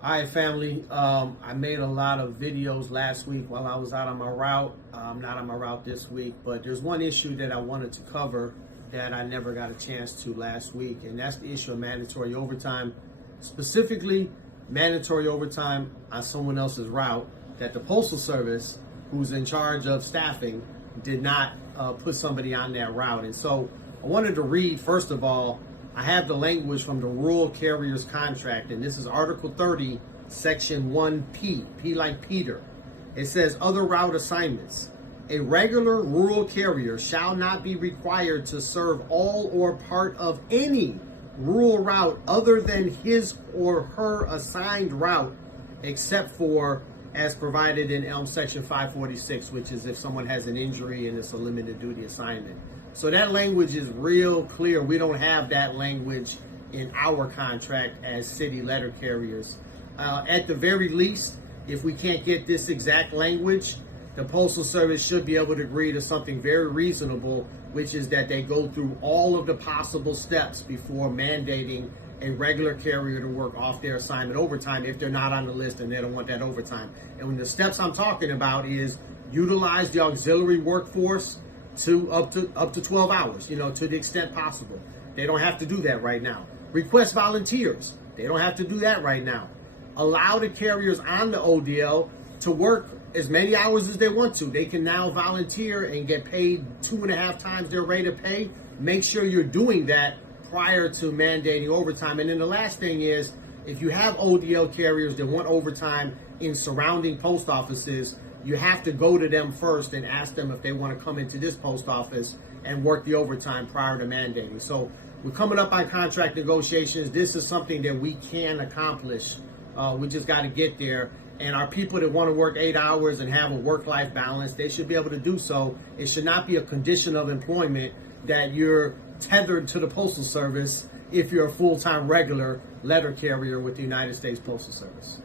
All right, family. I made a lot of videos last week while I was out on my route. I'm not on my route this week, but there's one issue that I wanted to cover that I never got a chance to last week, and that's the issue of mandatory overtime, specifically mandatory overtime on someone else's route that the Postal Service, who's in charge of staffing, did not put somebody on that route. And so I wanted to read, first of all, I have the language from the Rural Carriers Contract, and this is Article 30, Section 1P, P like Peter. It says, other route assignments. A regular rural carrier shall not be required to serve all or part of any rural route other than his or her assigned route, except for as provided in ELM Section 546, which is if someone has an injury and it's a limited duty assignment. So that language is real clear. We don't have that language in our contract as city letter carriers. At the very least, if we can't get this exact language, the Postal Service should be able to agree to something very reasonable, which is that they go through all of the possible steps before mandating a regular carrier to work off their assignment overtime if they're not on the list and they don't want that overtime. And when the steps I'm talking about is utilize the auxiliary workforce to up to 12 hours, to the extent possible. They don't have to do that right now. Request volunteers. They don't have to do that right now. Allow the carriers on the ODL to work as many hours as they want to. They can now volunteer and get paid 2.5 times their rate of pay. Make sure you're doing that prior to mandating overtime. And then the last thing is, if you have ODL carriers that want overtime in surrounding post offices, you have to go to them first and ask them if they want to come into this post office and work the overtime prior to mandating. So we're coming up on contract negotiations. This is something that we can accomplish. We just got to get there. And our people that want to work 8 hours and have a work-life balance, they should be able to do so. It should not be a condition of employment that you're tethered to the Postal Service if you're a full-time regular letter carrier with the United States Postal Service.